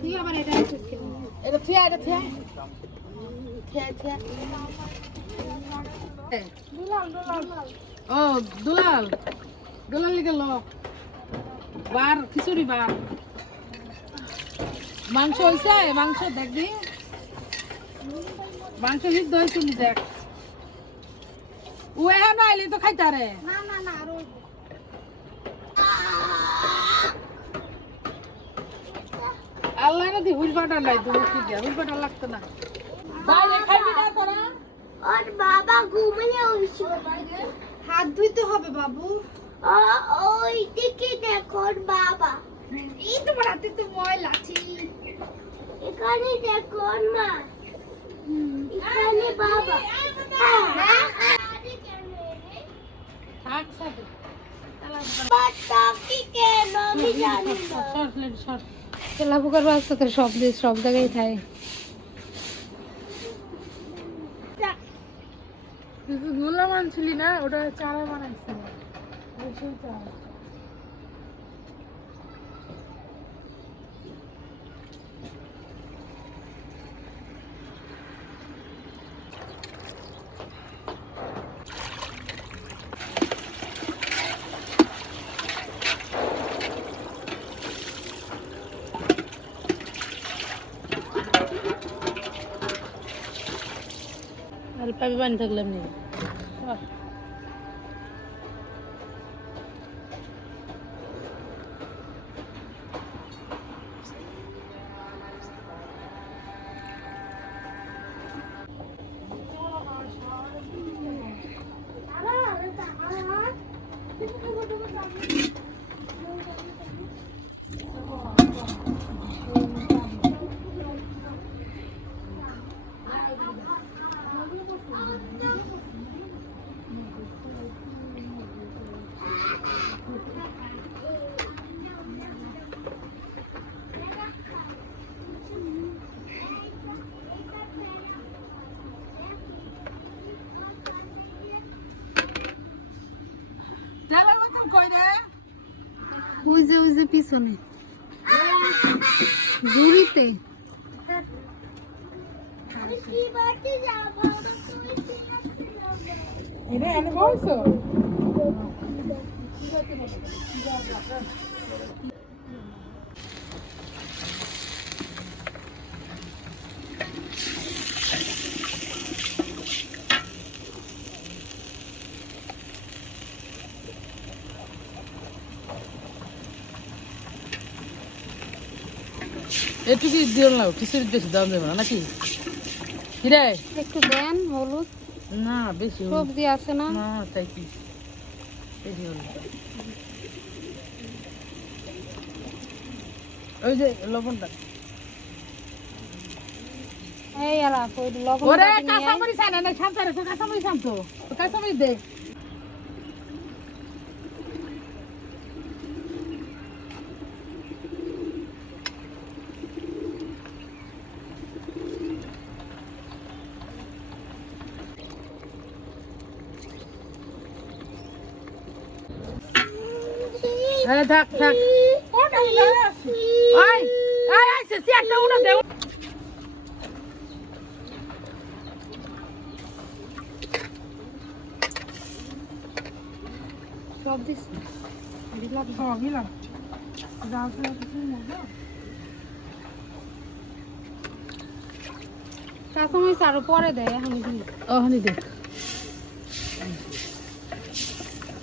কি আবার এটা এটা থিয়া এটা থিয়া থিয়া থিয়া ও দুলাল দুলাল গেল বার খিচুড়ি বার মাংস হয়েছে মাংস দেখবি মাংস সিদ্ধ হয়েছিল দেখ ও এখন আইলে তো খাইতারে না না না আরো আল্লাহ না দি হুল পাটা নাই তুমি কি দিয়া হুল পাটা লাগতো না বাইরে খাইবি না তোরা আর বাবা ঘুমিয়ে উঠছে হাত ধুইতে হবে বাবু ওই দিকে দেখো বাবা এই তোমার হাতে তো ময়লা ছি এখানে দেখো মা এখানে বাবা থাক সাথে বাবা কি কেন আমি জানি না তেলা পোকার বাচ্চা তো সব জায়গায় থাকে গোলা মানছিলি না ওটা চারা বানাইছিল সেই চারা পাবি পানি থাকলাম নি ওই যে পিছনে জুড়িতে এটা এনে বলছো একটু কি দিও না খিচুড়ি বেশি দাম দেবো না নাকি কিরে একটু দেন হলুদ না বেশি সবজি আছে না না তাই কি বেশি হলুদ ওই যে লবণটা এই আলা কই লবণ ওরে কাঁচামরিচ আনা না ছানতারে তো কাঁচামরিচ আনতো কাঁচামরিচ দে আরে থাক থাক কোনটা লাগে আছে ওই ওই আইছে সিয়ারটা উড়া দে সব দিস দিলাম সব দিলাম যাও তো কিছু না কাঁচামরিচ আরো পরে দেয় এখনই দিই ওখানে দে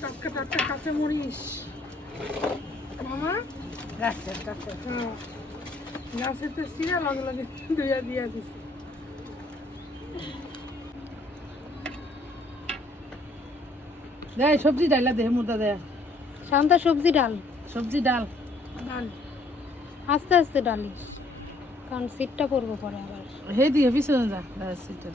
টাটকা টাটকা কাঁচামরিচ মামা রাখছে রাখছে হ্যাঁ গাছের তো সিরা লগে লগে দুইয়া দিয়া দিস দে সবজি ডাইলা দে মুদা দে শান্তা সবজি ডাল ডাল আস্তে আস্তে ডালিস কারণ সিটটা পড়বো পরে আবার হে দিয়ে পিছনে যা সিটটা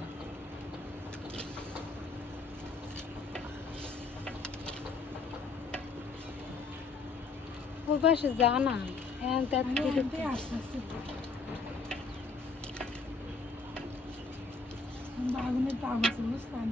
ওর পাশে যা না আগুনের তাপ আছে বুঝলাম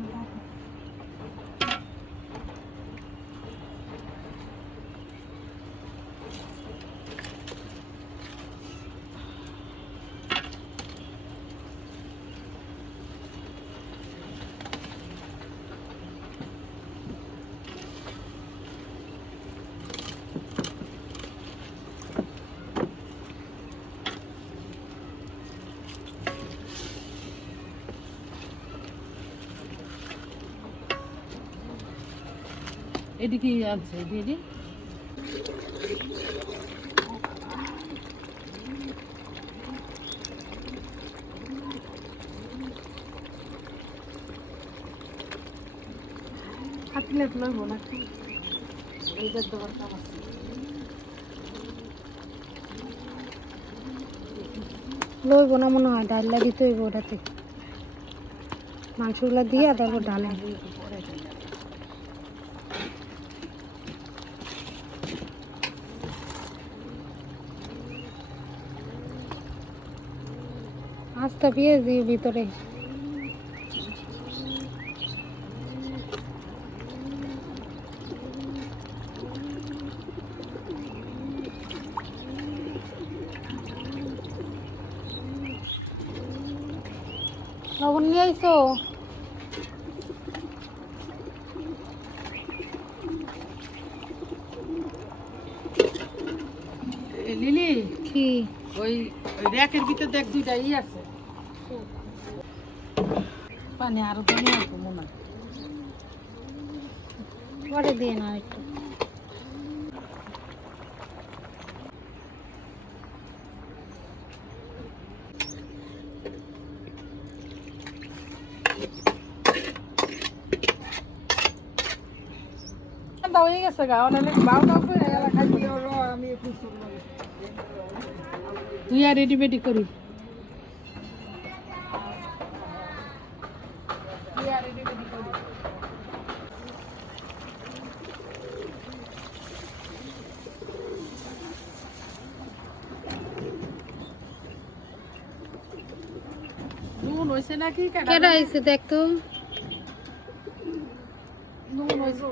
এদিকে আছে দিদি হাতলে লইব নাকি এইটার দেওয়ার কাম আছে লইব না মনে হয় ডাল দিতে হইব ওটাতে মাংসগুলো দিয়ে তারপর ডালে আস্তা পেঁয়াজ দিয়ে ভিতরে লবণ নিয়ে আইসো লিলি কি ওই র্যাকের ভিতর দেখ দুইটা আছে পানি আরো তো নিয়ে আসবো মনে পরে দিয়ে না একটু হয়ে গেছে গা অনেক বারোটা করে খাই আমি একটু তুই আর রেডি বেডি করি নুন হয়েছে নাকি কেডা হয়েছে দেখ তো নুন হয়েছে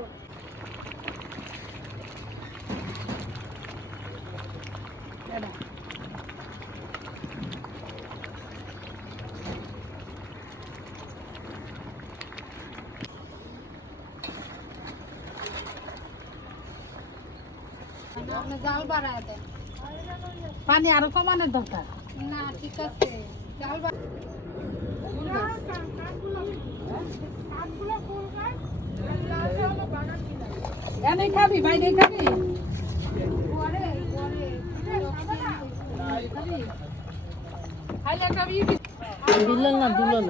জাল বাড়ায় দেন পানি আরো কমানোর দরকার না ঠিক আছে জাল নেই খাবি ভাই নেই খাবি দুলন না দুলন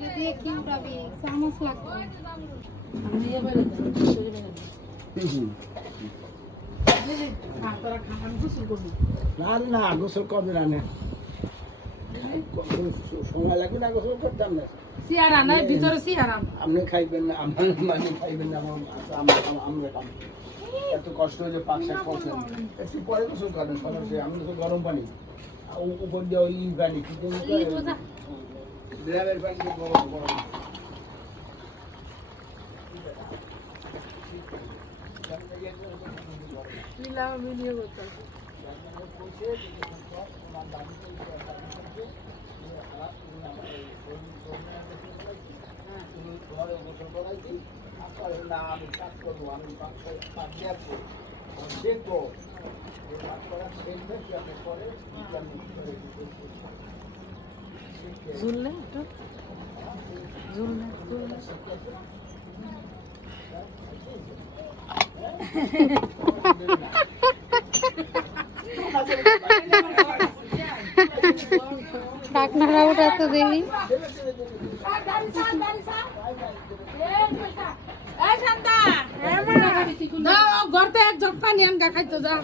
যদি কি উঠাবি চামচ লাগবে আমি এবারে না গোসল করবে না সময় লাগবে না গোসল করতাম না সিয়ারা নাই ভিতরে সিয়ারা আপনি খাইবেন না আমার মানে খাইবেন না আমরা খাবো এত কষ্ট হয়ে পাক শাক করছেন একটু পরে গোসল করবেন সরাসরি আমি তো গরম পানি উপর দিয়ে ওই পানি কিন্তু ড্রামের পানি গরম গরম ভিডিও করতে আমি কাজ করবো আমি দেখবো ঝুললে একটু ঝুললে ডাকনারা ওটা তো দেখি ঘরতে এক জগ পানি আনগা খাইতো যা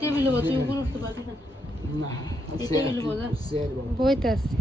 টেবিল তুই উপরে উঠতে পারবি না বইতে আছে